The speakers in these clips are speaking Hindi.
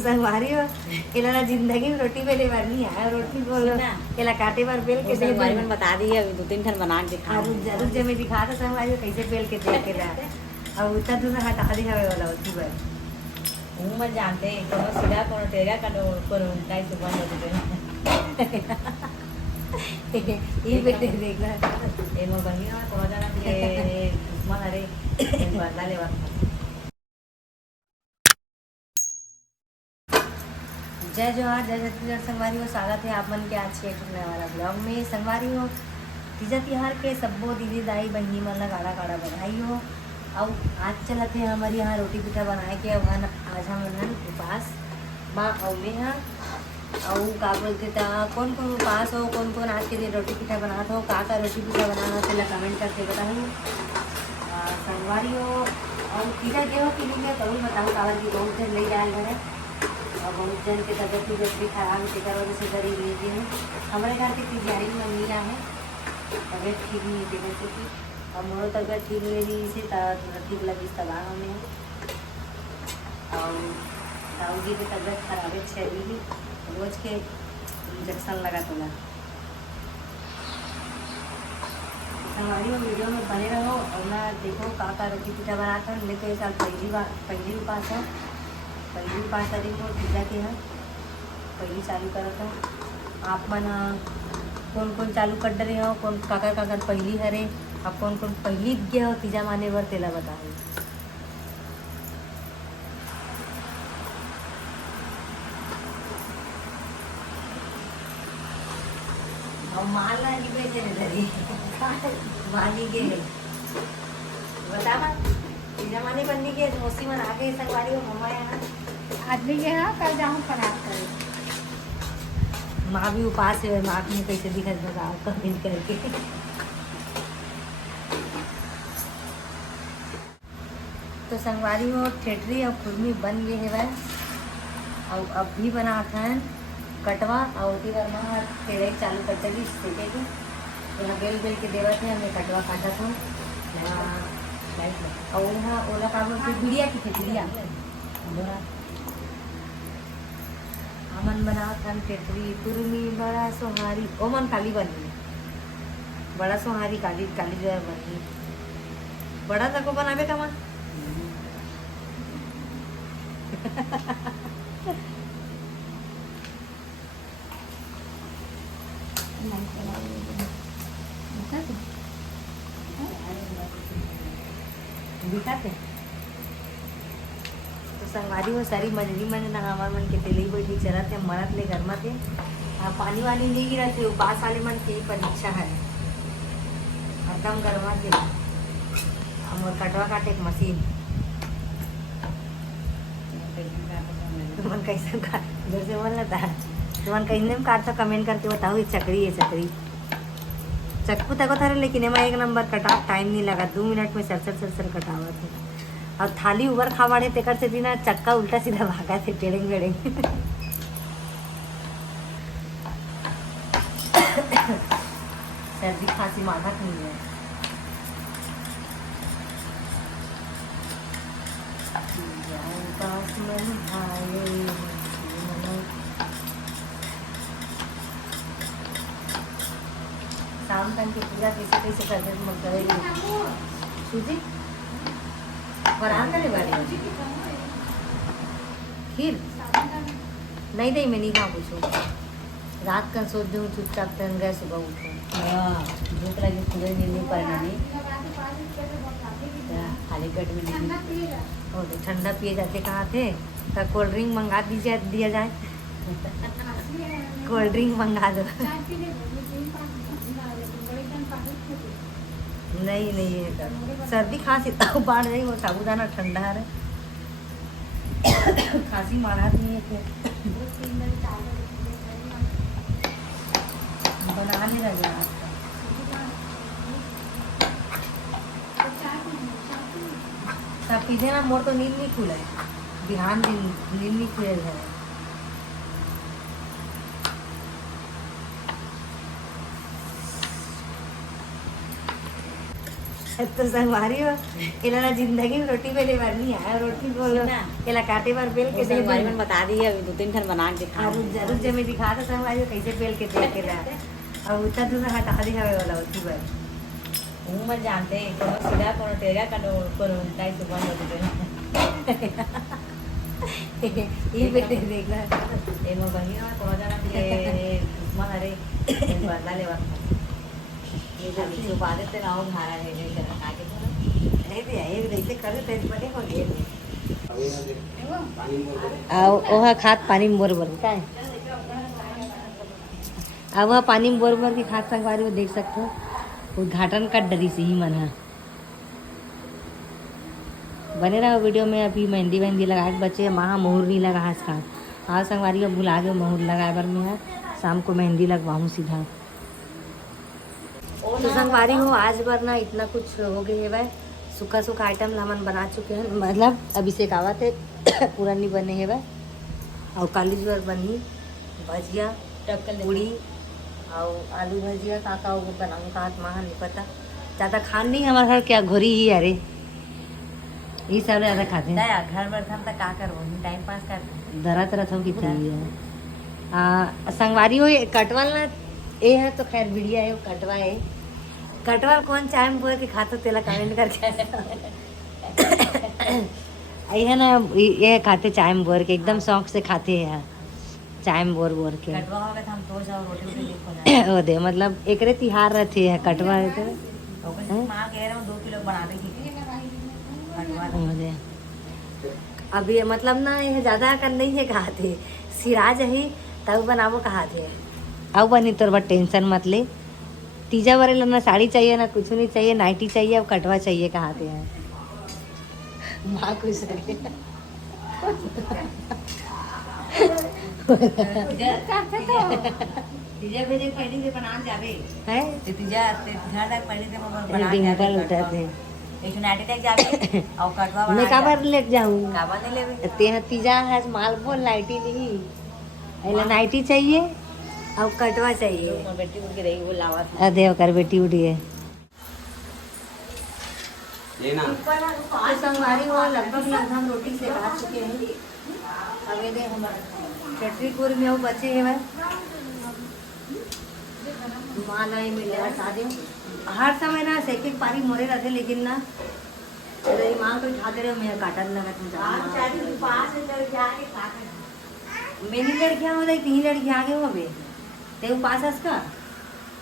संगवारी हो इला जिंदगी में रोटी बेले बार नहीं आया रोटी बोलो इला काटे बार बेल के दे संगवारी में बता दी है दो तीन ठन बना के खा जरूर जे मैं दिखा था संगवारी कैसे बेल के दे के ला और उतना दूर हटा दी हवे वाला होती बार हूं मत जानते कोनो सीधा कोनो टेढ़ा कोनो कोनो उल्टा ही सुबह होते ये बेटे देखना ए मो बहिया कोनो जना के दुश्मन अरे बदला लेवा जय जोहार जय छत्तीसगढ़ संगवारी हो स्वागत है आप मन के आज के एक नया वाला ब्लॉग में संगवारी हो तीजा तिहार के सब्बो दीदी दाई बहनी मन ला गाड़ा गाड़ा बधाई हो और आज चलते हैं हमारे यहाँ रोटी पीठा बनाए के अब आज हम उपास माँ और मैं हाँ और का बोलते था कौन कौन उपास हो कौन कौन आज के दिन रोटी पीठा बनाता हो का रोटी पीठा बनाना चला कमेंट करके बताऊँ संगवारी हो और तीजा के हो कि नहीं मैं करूँ बताऊँ कावर की बहुत देर ले जाए घर और बहुत जन के तबियत भी खराब है कर वजह से गरीब लेती हूँ हमारे घर के तिजारी मम्मी है तबियत ठीक नहीं थी वैसे की और मोरो तबियत ठीक ले रही से थोड़ा ठीक लगी तबाह हमें और दाऊ जी की तबियत खराब है छली रोज के इंजेक्शन लगा तो हमारी वीडियो में बने रहो और ना देखो का रोटी पीठा बनाता हूँ लेकिन इस साल पहली उपास है पहली उपास तारीख को पूजा के हैं पहली चालू करा था आप मन कौन कौन चालू कर रहे हो कौन काकर पहली हरे अब कौन कौन पहली गया हो तीजा माने बर तेला बताओ और माल नहीं बेचे धरी मानी के बता तीजा माने बननी के मौसी मन आगे संगवारी हो मम्मा यहाँ आदमी के यहाँ कल जाऊँ परात करे माँ भी उपास है माँ भी कैसे दिखत बताओ कमेंट करके तो संगवारी हो ठेठरी और खुरमी बन गए है वह और अब भी बनाते हैं कटवा और उसी बार माँ तेरे चालू करते भी सीखे के यहाँ बेल बेल के देवत है हमें कटवा काटा था और वहाँ ओला का बोलते बिड़िया की थी बिड़िया अमन बना था ठेठरी कुर्मी बड़ा सोहारी ओ मन काली बनी बड़ा सोहारी काली काली जो है बनी बड़ा तक को बनावे का मन दिखाते तो संगवारी हो सारी मजली मन ना हमार मन के तेली बैठी चलत है मरत ले घर में थे पानी वानी नहीं गिरा थे उपास वाले मन की परीक्षा है एकदम गरमा थे हम कटवा काटे मशीन तुमन कैसे जोर से बोल रहा था तुमन कैसे में काटता कमेंट करके बताओ ये चकरी है चकरी चक्कू तक था लेकिन एमा एक नंबर कटा टाइम नहीं लगा 2 मिनट में सर कटावा थे और थाली उबर खावाड़े तेकर से ना चक्का उल्टा सीधा भागा थे टेढ़ेंग बेड़ेंग सर्दी खांसी माथा नहीं है शाम तक की पूजा कैसे कैसे करते तुम करेंगे सूजी बरान करे बारे खीर नहीं नहीं मैं नहीं खाऊँ कुछ रात का सोच दूँ चुपचाप तन गए सुबह उठूँ भूख लगी सुबह नहीं पड़ना नहीं खाली पेट में नहीं और तो ठंडा पिए जाते कहाँ थे तो कोल्ड ड्रिंक मंगा दिया जाए कोल्ड ड्रिंक मंगा दो नहीं नहीं है सर्दी खांसी बाढ़ रही वो साबुदाना ठंडा है खांसी मारा नहीं है बना नहीं रहा सब पीछे ना मोर तो नींद नहीं खुले बिहान नींद नहीं खुले है तो संगवारी हो इला जिंदगी में रोटी बेले बार नहीं आया रोटी बोलो ना। इला काटे बार बेल के दे संगवारी में बता दी है, अभी 2-3 ठन बना के दिखा जरूर जे में दिखा था संगवारी कैसे बेल के दे के ला और उतना दूर हटा दी हवे वाला होती बार मुंह में जानते हैं कोनो सीधा कोनो टेढ़ा कोनो उल्टा ही सुबह होते ये बेटे देखना एमो बहिन में कोनो जना के दुश्मन अरे बदला लेवा ये जब छुपा देते ना वो भारा ले ले कर आगे तो नहीं दिया ये ऐसे कर दे बड़े हो गए देखो आओ ओहा खात पानी में बोर बोर का अब वह पानी में बोर बोर के खात संगवारी को देख सकते हो उद्घाटन का डरी से ही मन है बने रहो वीडियो में। अभी मेहंदी वेहंदी लगा के बच्चे महा मोहर नहीं लगा है इसका हाँ संगवारी को भुला के मोहर लगाए बर में है शाम को मेहंदी लगवाऊँ सीधा तो संगवारी हो आज बर ना इतना कुछ हो गए है भाई सूखा सूखा आइटम हमन बना चुके हैं मतलब अभी से कावा थे पूरा नहीं बने है भाई और कालीज बर बनी भजिया टक्कर पूड़ी और आलू भजिया काका वो बनाऊँ का महा नहीं पता ज़्यादा खान नहीं हमारे घर क्या घोरी ही अरे ये सब ज़्यादा खाते हैं दया घर में हम तक का करो टाइम पास कर दरा तरह थोड़ी कितनी है संगवारी हो ये कटवाल ना ये है तो खैर बढ़िया है वो कटवा है कटवाल कौन चाय में बोल के खाते तेला कमेंट करके ये है ना ये खाते चाय में बोर के एकदम शौक से खाते हैं चाय में बोर बोर के कटवा होगा तो हम तो जाओ रोटी वोटी लिख हो ओ दे मतलब एकरे तिहार रहते हैं कटवा रहते हैं जाए माँ कह रहा हूँ 2 किलो बना देगी कटवा ओ दे अभी मतलब ना ये ज़्यादा कर नहीं है कहा थे सिराज है तब बनावो कहा थे अब बनी तोर बस टेंशन मत ले तीजा बरे ना साड़ी चाहिए ना कुछ नहीं चाहिए नाइटी चाहिए अब कटवा चाहिए कहा थे हैं माँ खुश रहे तीजा भेजे पहले से बना जावे हैं ते तीजा ते घर तक पहले से बना डिम्पल उठाते एक नाटी तक जावे और कटवा बना मैं काबर ले जाऊँ काबा नहीं लेवे ते तीजा है माल बोल नाइटी नहीं अरे नाइटी चाहिए अब कटवा चाहिए तो बेटी उड़ के रही वो लावा अरे होकर बेटी उठी है ये ना तो संगवारी हो लगभग हम रोटी से खा चुके हैं अब ये दे चटरीपुर में वो बचे हैं भाई माला ही मिले हर शादी में हर समय ना एक एक पारी मोरे रहते लेकिन ना अरे माँ को खाते रहे मैं काटन लगा मेरी लड़कियाँ हो गई 3 लड़कियाँ आगे हो अभी ते पास का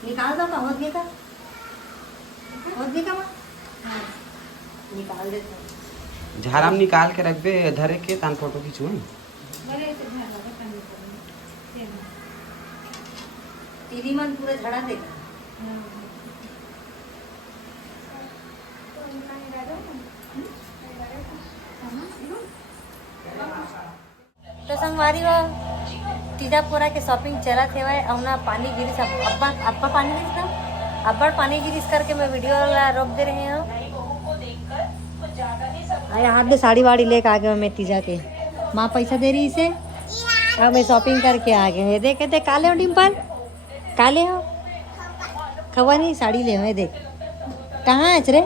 निकाल दो का होत गया का माँ निकाल देते झाड़ा में निकाल के रख दे धरे के तान फोटो खींचू बड़े से घर लगा करने को दीदी मन पूरा झड़ा देगा तो संगवारी हो तीजापुरा के शॉपिंग चला थे भाई और ना पानी गिरिस अब्बा पानी गिरिस ना अब्बा पानी गिरिस करके मैं वीडियो रोक दे रहे हैं अरे हाथ में साड़ी वाड़ी लेके आ गए मैं तीजा के माँ पैसा दे रही इसे अब मैं शॉपिंग करके आ गए देख देख काले हो डिम्पल काले हो खबर नहीं साड़ी ले हुए देख कहाँ है रे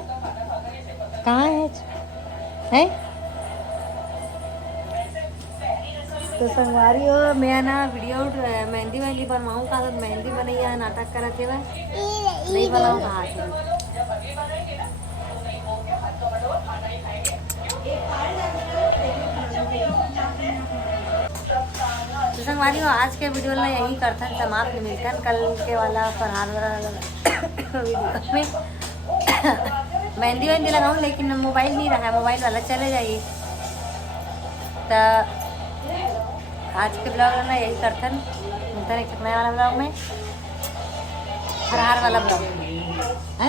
कहाँ है तो संगवारी हो मैं ना वीडियो मेहंदी वेहंदी बनवाऊँ का तो मेहंदी बनैया नाटक करते हुए नहीं बनाऊँ कहाँ से तो संगवारी हो आज के वीडियो में यही करथन समाप्त मिलकर कल के वाला फरहार वाला वीडियो में मेहंदी वेहंदी लगाऊँ लेकिन मोबाइल नहीं रहा है मोबाइल वाला चले जाइए तो आज के ब्लॉग में यही करथन मिलता है नया वाला ब्लॉग में फरहार वाला ब्लॉग